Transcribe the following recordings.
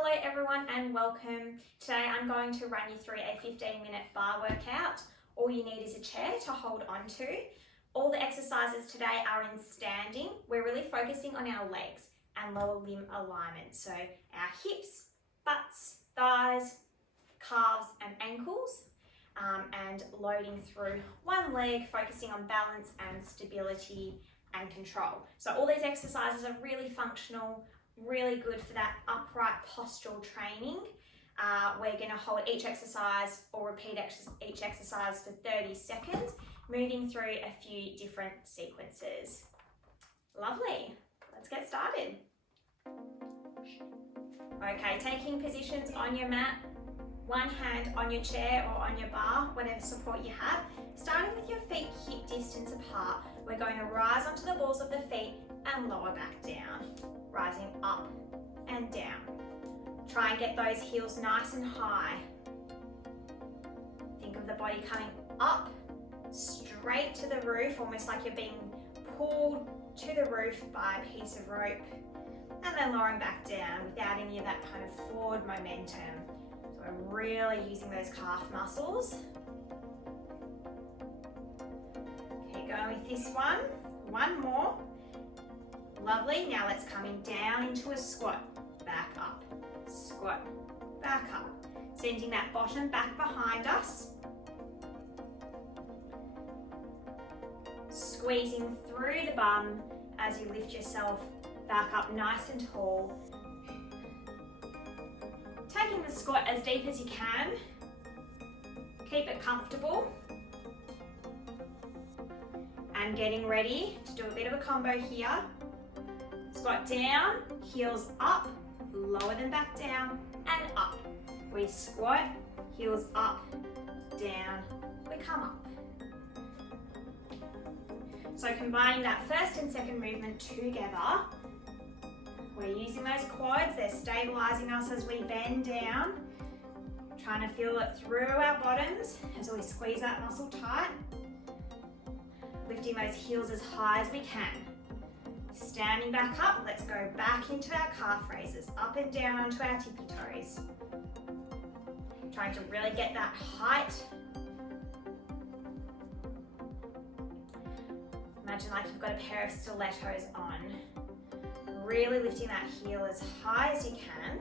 Hello everyone and welcome. Today I'm going to run you through a 15-minute bar workout. All you need is a chair to hold onto. All the exercises today are in standing. We're really focusing on our legs and lower limb alignment. So our hips, butts, thighs, calves and ankles, and loading through one leg, focusing on balance and stability and control. So all these exercises are really functional, really good for that upright postural training. We're going to hold each exercise or repeat each exercise for 30 seconds, moving through a few different sequences. Lovely, let's get started. Okay, taking positions on your mat, one hand on your chair or on your bar, whatever support you have. Starting with your feet hip distance apart, we're going to rise onto the balls of the feet and lower back down. Rising up and down. Try and get those heels nice and high. Think of the body coming up, straight to the roof, almost like you're being pulled to the roof by a piece of rope, and then lowering back down without any of that kind of forward momentum. So we're really using those calf muscles. Okay, going with this one. One more. Lovely, now let's coming down into a squat, back up, squat, back up. Sending that bottom back behind us. Squeezing through the bum as you lift yourself back up nice and tall. Taking the squat as deep as you can. Keep it comfortable. And getting ready to do a bit of a combo here. Squat down, heels up, lower them back down, and up. We squat, heels up, down, we come up. So combining that first and second movement together, we're using those quads, they're stabilizing us as we bend down, trying to feel it through our bottoms as we squeeze that muscle tight, lifting those heels as high as we can. Standing back up, let's go back into our calf raises, up and down onto our tippy toes. Trying to really get that height. Imagine like you've got a pair of stilettos on. Really lifting that heel as high as you can.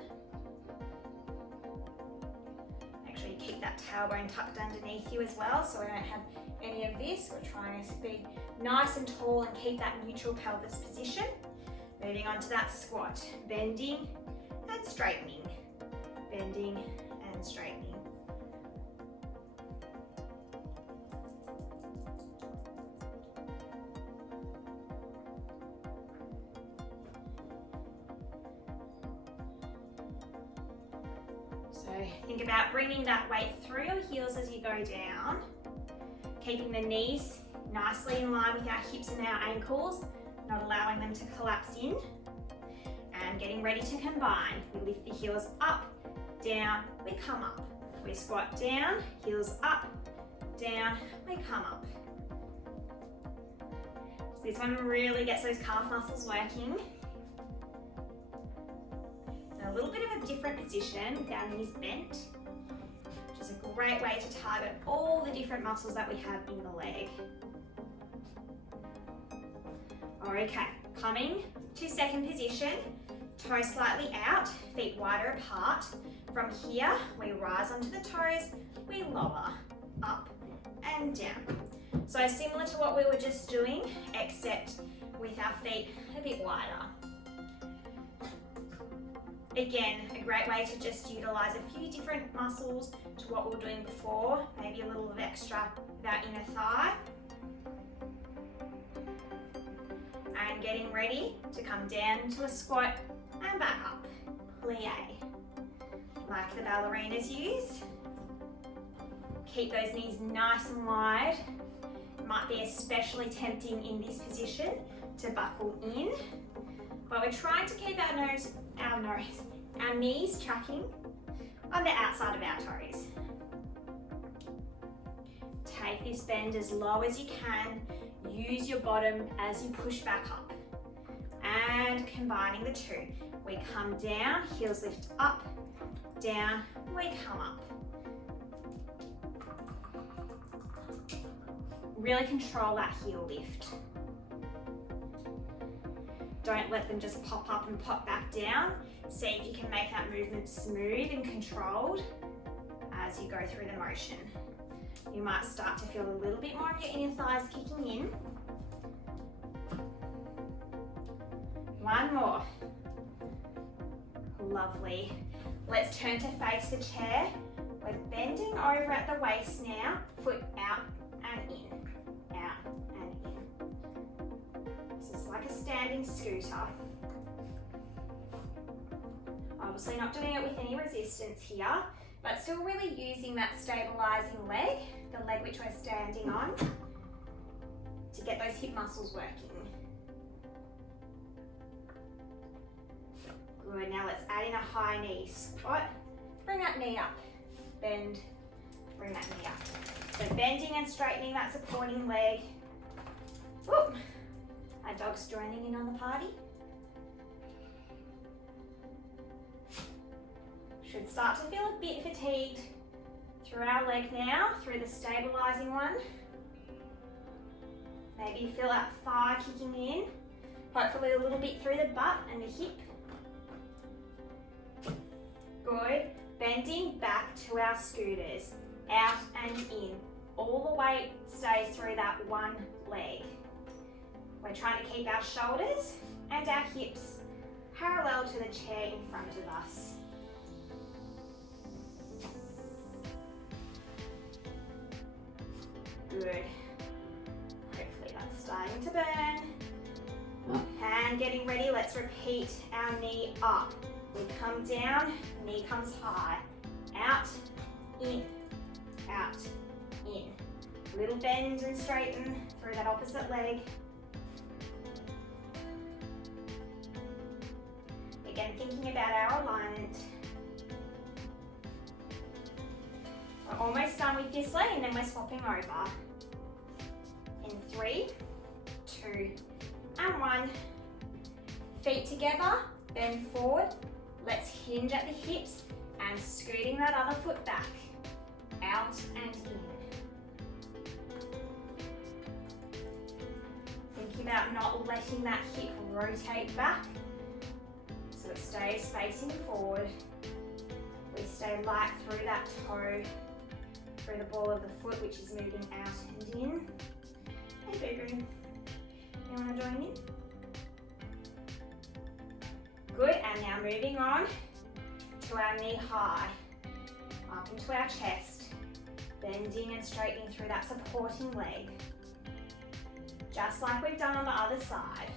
Make sure you keep that tailbone tucked underneath you as well so we don't have any of this. We're trying to be nice and tall and keep that neutral pelvis position. Moving on to that squat, bending and straightening, bending and straightening. So think about bringing that weight through your heels as you go down, keeping the knees nicely in line with our hips and our ankles, not allowing them to collapse in, and getting ready to combine. We lift the heels up, down, we come up. We squat down, heels up, down, we come up. So this one really gets those calf muscles working. And a little bit of a different position with our knees bent, which is a great way to target all the different muscles that we have in the leg. Okay, coming to second position, toes slightly out, feet wider apart. From here, we rise onto the toes, we lower, up and down. So similar to what we were just doing, except with our feet a bit wider. Again, a great way to just utilize a few different muscles to what we were doing before, maybe a little of extra with our inner thigh. And getting ready to come down into a squat and back up, plie, like the ballerinas use. Keep those knees nice and wide. It might be especially tempting in this position to buckle in, but we're trying to keep our knees tracking on the outside of our toes. Take this bend as low as you can. Use your bottom as you push back up. And combining the two. We come down, heels lift up, down, we come up. Really control that heel lift. Don't let them just pop up and pop back down. See if you can make that movement smooth and controlled as you go through the motion. You might start to feel a little bit more of your inner thighs kicking in. One more. Lovely. Let's turn to face the chair. We're bending over at the waist now, foot out and in, out and in. This is like a standing scooter. Obviously not doing it with any resistance here, but still really using that stabilizing leg, the leg which we're standing on, to get those hip muscles working. Good, now let's add in a high knee squat. Bring that knee up, bend, bring that knee up. So bending and straightening that supporting leg. Whoop. Our dog's joining in on the party. Should start to feel a bit fatigued through our leg now, through the stabilizing one. Maybe feel that thigh kicking in, hopefully a little bit through the butt and the hip. Good, bending back to our scooters, out and in. All the weight stays through that one leg. We're trying to keep our shoulders and our hips parallel to the chair in front of us. Good. Hopefully that's starting to burn. And getting ready, let's repeat our knee up. We come down, knee comes high. Out, in, out, in. Little bend and straighten through that opposite leg. Again, thinking about our alignment. We're almost done with this leg and then we're swapping over. In 3, 2, and 1. Feet together, bend forward. Let's hinge at the hips and scooting that other foot back. Out and in. Thinking about not letting that hip rotate back so it stays facing forward. We stay light through that toe, through the ball of the foot which is moving out and in. Hey baby, you want to join in? Good, and now moving on to our knee high, up into our chest, bending and straightening through that supporting leg, just like we've done on the other side.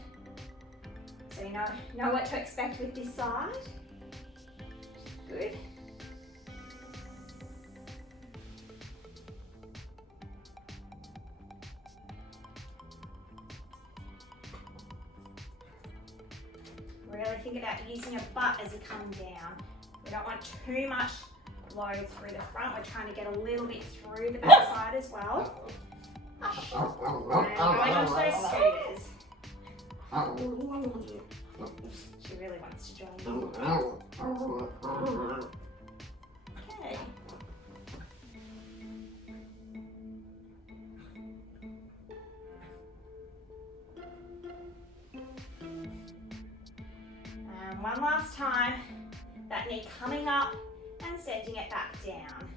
So you know what to expect with this side. Good. Really think about using your butt as you come down. We don't want too much load through the front. We're trying to get a little bit through the back side as well. And going onto those scooters. She really wants to join you. Okay. And one last time, that knee coming up and sending it back down.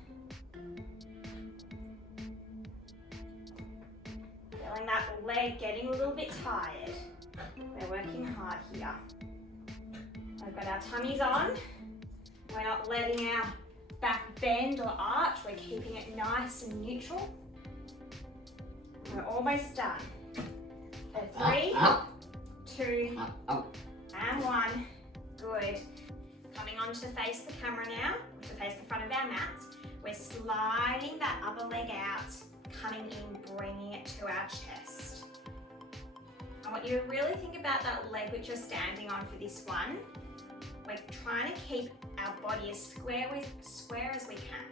Feeling that leg getting a little bit tired. We're working hard here. We've got our tummies on. We're not letting our back bend or arch. We're keeping it nice and neutral. We're almost done. So 3, 2, and 1. Good. Coming on to face the camera now, to face the front of our mats. We're sliding that other leg out, coming in, bringing it to our chest. I want you to really think about that leg which you're standing on for this one. We're trying to keep our body as square as we can.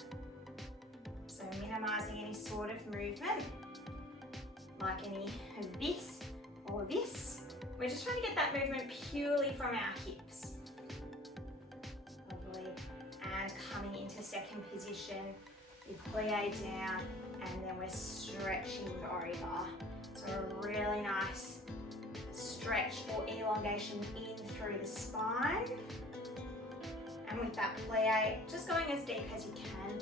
So minimizing any sort of movement, like any of this or this. We're just trying to get that movement purely from our hips. Lovely. And coming into second position, we plie down and then we're stretching over. So a really nice stretch or elongation in through the spine. And with that plie, just going as deep as you can.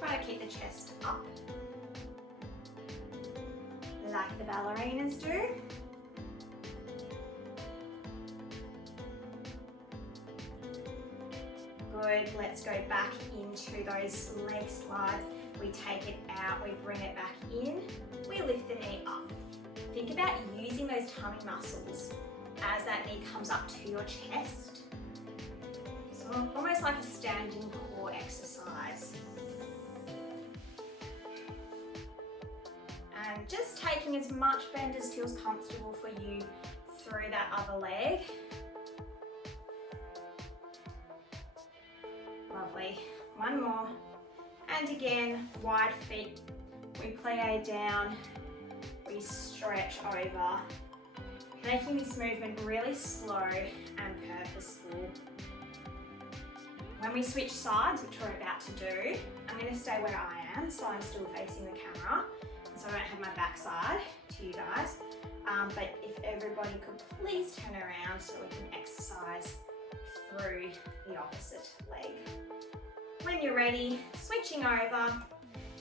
Try to keep the chest up, like the ballerinas do. Good, let's go back into those leg slides. We take it out, we bring it back in, we lift the knee up. Think about using those tummy muscles as that knee comes up to your chest. So almost like a standing core exercise. And just taking as much bend as feels comfortable for you through that other leg. Lovely. One more. And again, wide feet. We plie down, we stretch over, making this movement really slow and purposeful. When we switch sides, which we're about to do, I'm going to stay where I am, so I'm still facing the camera, so I don't have my back side to you guys. But if everybody could please turn around so we can exercise through the opposite leg. When you're ready, switching over,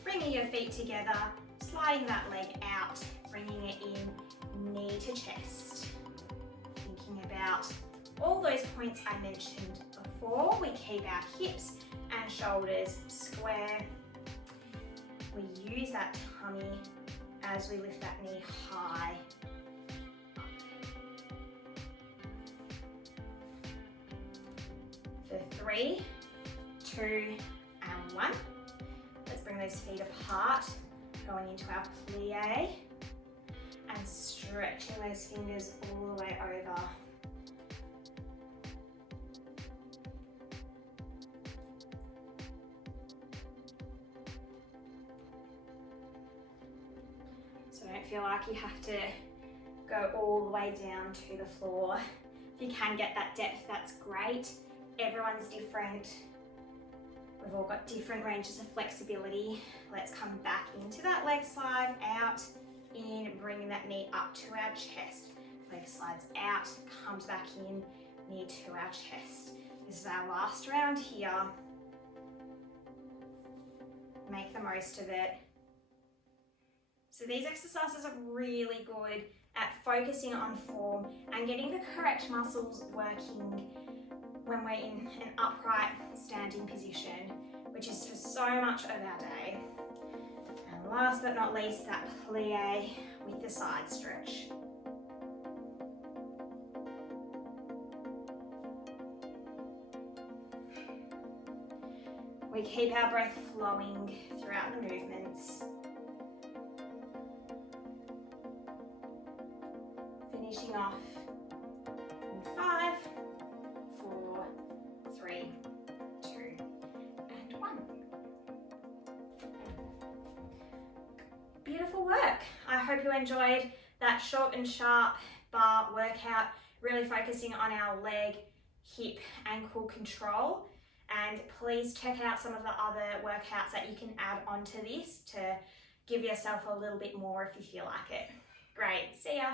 bringing your feet together, sliding that leg out, bringing it in, knee to chest. Thinking about all those points I mentioned before. We keep our hips and shoulders square. We use that tummy as we lift that knee high. For 3, 2, and 1. Let's bring those feet apart, going into our plie, and stretching those fingers all the way over. So don't feel like you have to go all the way down to the floor. If you can get that depth, that's great. Everyone's different. We've all got different ranges of flexibility. Let's come back into that leg slide, out, in, bringing that knee up to our chest. Leg slides out, comes back in, knee to our chest. This is our last round here. Make the most of it. So these exercises are really good at focusing on form and getting the correct muscles working when we're in an upright standing position, which is for so much of our day. And last but not least, that plie with the side stretch. We keep our breath flowing throughout the movements. Finishing off in 5, 4, 3, 2, and 1. Beautiful work. I hope you enjoyed that short and sharp bar workout, really focusing on our leg, hip, ankle control. And please check out some of the other workouts that you can add onto this to give yourself a little bit more if you feel like it. Great, see ya.